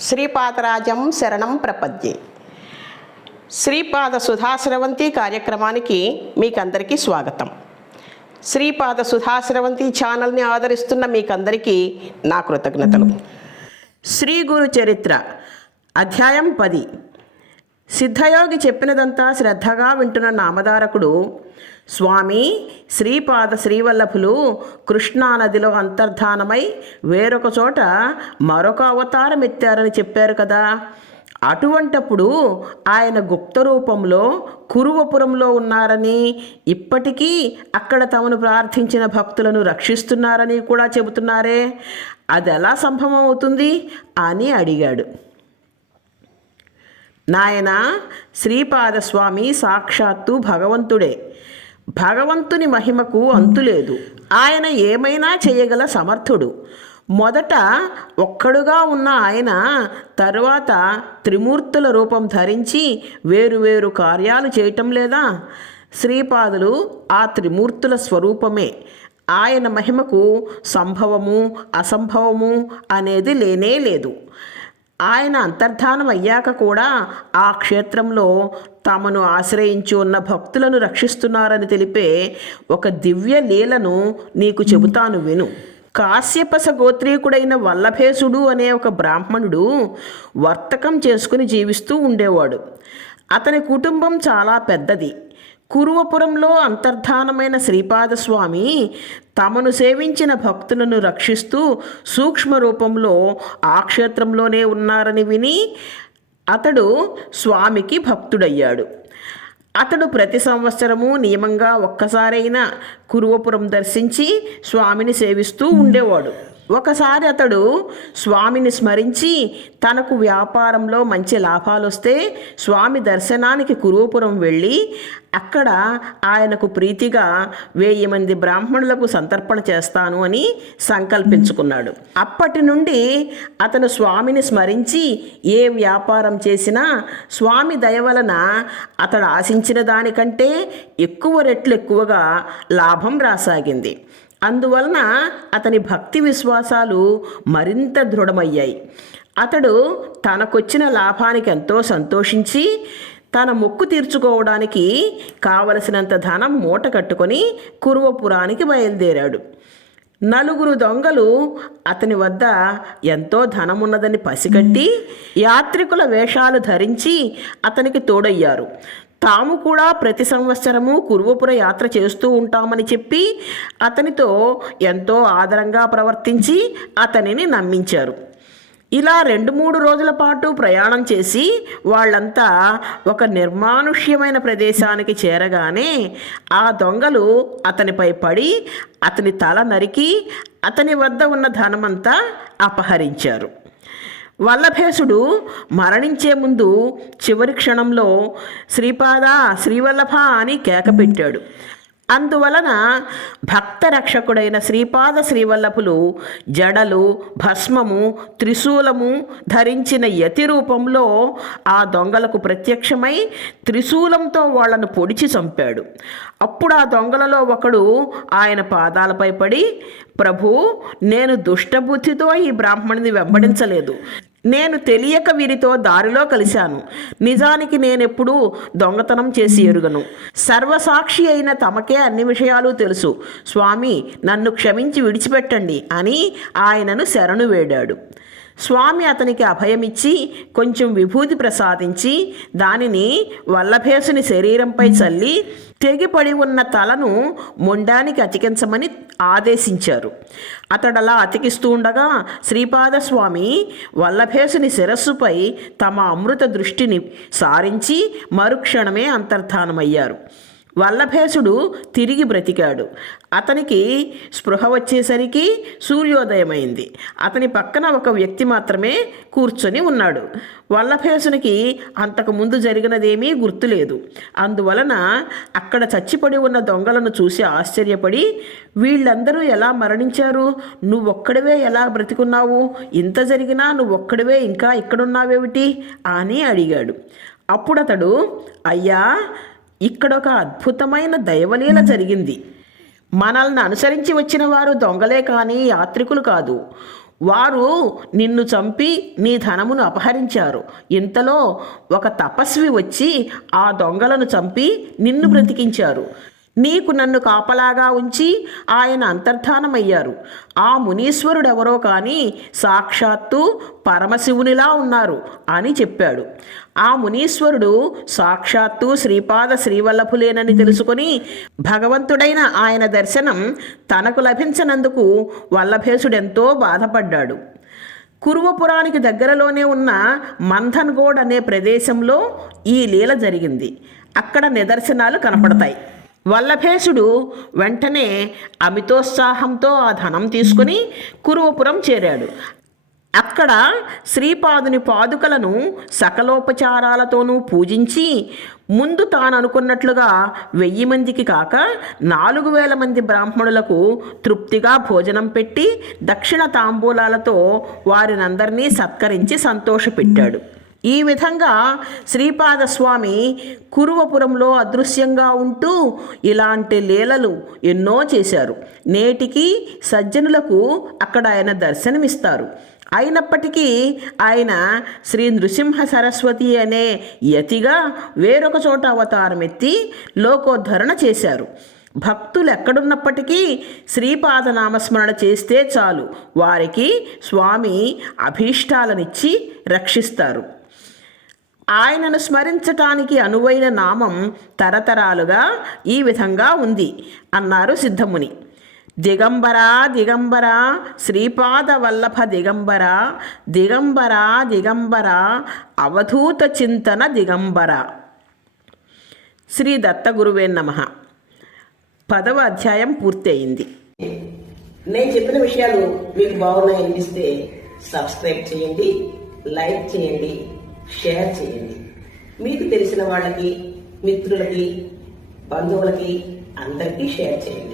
శ్రీపాదరాజం శరణం ప్రపద్యే. శ్రీపాద సుధాశ్రవంతి కార్యక్రమానికి మీకందరికీ స్వాగతం. శ్రీపాద సుధాశ్రవంతి ఛానల్ని ఆదరిస్తున్న మీకందరికీ నా కృతజ్ఞతలు. శ్రీ గురు చరిత్ర అధ్యాయం పది. సిద్ధయోగి చెప్పినదంతా శ్రద్ధగా వింటున్న నామధారకుడు స్వామి శ్రీపాద శ్రీవల్లభులు కృష్ణానదిలో అంతర్ధానమై వేరొక చోట మరొక అవతారం ఎత్తారని చెప్పారు కదా. అటువంటప్పుడు ఆయన గుప్త రూపంలో కురువపురంలో ఉన్నారని ఇప్పటికీ అక్కడ తమను ప్రార్థించిన భక్తులను రక్షిస్తున్నారని కూడా చెబుతున్నారే. అది ఎలా సంభవం అవుతుంది అని అడిగాడు. నాయన శ్రీపాదస్వామి సాక్షాత్తు భగవంతుడే. భగవంతుని మహిమకు అంతులేదు. ఆయన ఏమైనా చేయగల సమర్థుడు. మొదట ఒక్కడుగా ఉన్న ఆయన తరువాత త్రిమూర్తుల రూపం ధరించి వేరువేరు కార్యాలు చేయటం లేదా? శ్రీపాదులు ఆ త్రిమూర్తుల స్వరూపమే. ఆయన మహిమకు సంభవము అసంభవము అనేది లేనే లేదు. ఆయన అంతర్ధానం అయ్యాక కూడా ఆ క్షేత్రంలో తమను ఆశ్రయించి ఉన్న భక్తులను రక్షిస్తున్నారని తెలిపే ఒక దివ్య లీలను నీకు చెబుతాను విను. కాశ్యపస గోత్రీకుడైన వల్లభేసుడు అనే ఒక బ్రాహ్మణుడు వర్తకం చేసుకుని జీవిస్తూ ఉండేవాడు. అతని కుటుంబం చాలా పెద్దది. కురువపురంలో అంతర్ధానమైన శ్రీపాదస్వామి తమను సేవించిన భక్తులను రక్షిస్తూ సూక్ష్మ రూపంలో ఆ క్షేత్రంలోనే ఉన్నారని విని అతడు స్వామికి భక్తుడయ్యాడు. అతడు ప్రతి సంవత్సరము నియమంగా ఒక్కసారైనా కురువపురం దర్శించి స్వామిని సేవిస్తూ ఉండేవాడు. ఒకసారి అతడు స్వామిని స్మరించి తనకు వ్యాపారంలో మంచి లాభాలు వస్తే స్వామి దర్శనానికి కురువపురం వెళ్ళి అక్కడ ఆయనకు ప్రీతిగా వెయ్యి మంది బ్రాహ్మణులకు సంతర్పణ చేస్తాను అని సంకల్పించుకున్నాడు. అప్పటి నుండి అతను స్వామిని స్మరించి ఏ వ్యాపారం చేసినా స్వామి దయ వలన అతడు ఆశించిన దానికంటే ఎక్కువ రెట్లు ఎక్కువగా లాభం రాసాగింది. అందువలన అతని భక్తి విశ్వాసాలు మరింత దృఢమయ్యాయి. అతడు తనకొచ్చిన లాభానికి ఎంతో సంతోషించి తన మొక్కు తీర్చుకోవడానికి కావలసినంత ధనం మూట కట్టుకొని కురువపురానికి బయలుదేరాడు. నలుగురు దొంగలు అతని వద్ద ఎంతో ధనమున్నదని పసిగట్టి యాత్రికుల వేషాలు ధరించి అతనికి తోడయ్యారు. తాము కూడా ప్రతి సంవత్సరము కురువపుర యాత్ర చేస్తూ ఉంటామని చెప్పి అతనితో ఎంతో ఆదరంగా ప్రవర్తించి అతనిని నమ్మించారు. ఇలా రెండు మూడు రోజుల పాటు ప్రయాణం చేసి వాళ్ళంతా ఒక నిర్మానుష్యమైన ప్రదేశానికి చేరగానే ఆ దొంగలు అతనిపై పడి అతని తల నరికి అతని వద్ద ఉన్న ధనమంతా అపహరించారు. వల్లభేసుడు మరణించే ముందు చివరి క్షణంలో శ్రీపాద శ్రీవల్లభ అని కేక పెట్టాడు. అందువలన భక్త రక్షకుడైన శ్రీపాద శ్రీవల్లభులు జడలు భస్మము త్రిశూలము ధరించిన యతి రూపంలో ఆ దొంగలకు ప్రత్యక్షమై త్రిశూలంతో వాళ్ళను పొడిచి చంపాడు. అప్పుడు ఆ దొంగలలో ఒకడు ఆయన పాదాలపై పడి ప్రభు నేను దుష్టబుద్ధితో ఈ బ్రాహ్మణుని వెంబడించలేదు. నేను తెలియక వీరితో దారిలో కలిశాను. నిజానికి నేనెప్పుడూ దొంగతనం చేసి ఎరుగను. సర్వసాక్షి అయిన తమకే అన్ని విషయాలు తెలుసు. స్వామి నన్ను క్షమించి విడిచిపెట్టండి అని ఆయనను శరణు వేడాడు. స్వామి అతనికి అభయమిచ్చి కొంచెం విభూతి ప్రసాదించి దానిని వల్లభేసుని శరీరంపై చల్లి తెగిపడి ఉన్న తలను మొండానికి అతికించమని ఆదేశించారు. అతడలా అతికిస్తూ ఉండగా శ్రీపాదస్వామి వల్లభేసుని శిరస్సుపై తమ అమృత దృష్టిని సారించి మరుక్షణమే అంతర్ధానమయ్యారు. వల్లభేసుడు తిరిగి బ్రతికాడు. అతనికి స్పృహ వచ్చేసరికి సూర్యోదయమైంది. అతని పక్కన ఒక వ్యక్తి మాత్రమే కూర్చొని ఉన్నాడు. వల్లభేసునికి అంతకు ముందు జరిగినదేమీ గుర్తులేదు. అందువలన అక్కడ చచ్చిపడి ఉన్న దొంగలను చూసి ఆశ్చర్యపడి వీళ్ళందరూ ఎలా మరణించారు? నువ్వొక్కడివే ఎలా బ్రతికున్నావు? ఇంత జరిగినా నువ్వొక్కడివే ఇంకా ఇక్కడున్నావేమిటి? అని అడిగాడు. అప్పుడతడు అయ్యా ఇక్కడ ఒక అద్భుతమైన దైవలీల జరిగింది. మనల్ని అనుసరించి వచ్చిన వారు దొంగలే కానీ యాత్రికులు కాదు. వారు నిన్ను చంపి నీ ధనమును అపహరించారు. ఇంతలో ఒక తపస్వి వచ్చి ఆ దొంగలను చంపి నిన్ను బ్రతికించారు. నీకు నన్ను కాపలాగా ఉంచి ఆయన అంతర్ధానమయ్యారు. ఆ మునీశ్వరుడెవరో కానీ సాక్షాత్తు పరమశివునిలా ఉన్నారు అని చెప్పాడు. ఆ మునీశ్వరుడు సాక్షాత్తు శ్రీపాద శ్రీవల్లభులేనని తెలుసుకొని భగవంతుడైన ఆయన దర్శనం తనకు లభించనందుకు వల్లభేశుడెంతో బాధపడ్డాడు. కురువపురానికి దగ్గరలోనే ఉన్న మంథన్గోడ్ అనే ప్రదేశంలో ఈ లీల జరిగింది. అక్కడ నిదర్శనాలు కనపడతాయి. వల్లభేశుడు వెంటనే అమితోత్సాహంతో ఆ ధనం తీసుకుని కురువపురం చేరాడు. అక్కడ శ్రీపాదుని పాదుకలను సకలోపచారాలతోనూ పూజించి ముందు తాను అనుకున్నట్లుగా వెయ్యి మందికి కాక నాలుగు వేల మంది బ్రాహ్మణులకు తృప్తిగా భోజనం పెట్టి దక్షిణ తాంబూలాలతో వారినందరినీ సత్కరించి సంతోషపెట్టాడు. ఈ విధంగా శ్రీపాదస్వామి కురువపురంలో అదృశ్యంగా ఉంటూ ఇలాంటి లీలలు ఎన్నో చేశారు. నేటికి సజ్జనులకు అక్కడ ఆయన దర్శనమిస్తారు. అయినప్పటికీ ఆయన శ్రీ నృసింహ సరస్వతి అనే యతిగా వేరొక చోట అవతారమెత్తి లోకోద్ధరణ చేశారు. భక్తులు ఎక్కడున్నప్పటికీ శ్రీపాద నామస్మరణ చేస్తే చాలు. వారికి స్వామి అభీష్టాలనిచ్చి రక్షిస్తారు. ఆయనను స్మరించటానికి అనువైన నామం తరతరాలుగా ఈ విధంగా ఉంది అన్నారు సిద్ధముని. దిగంబరా దిగంబర శ్రీపాద వల్లభ దిగంబర దిగంబరా దిగంబర అవధూత చింతన దిగంబర. శ్రీ దత్తగురువే నమ. పదవ అధ్యాయం పూర్తయింది. నేను చెప్పిన విషయాలు మీకు బాగున్నాయి అనిపిస్తే సబ్స్క్రైబ్ చేయండి లైక్ చేయండి షేర్ చేయండి. మీకు తెలిసిన వాళ్ళకి మిత్రులకి బంధువులకి అందరికీ షేర్ చేయండి.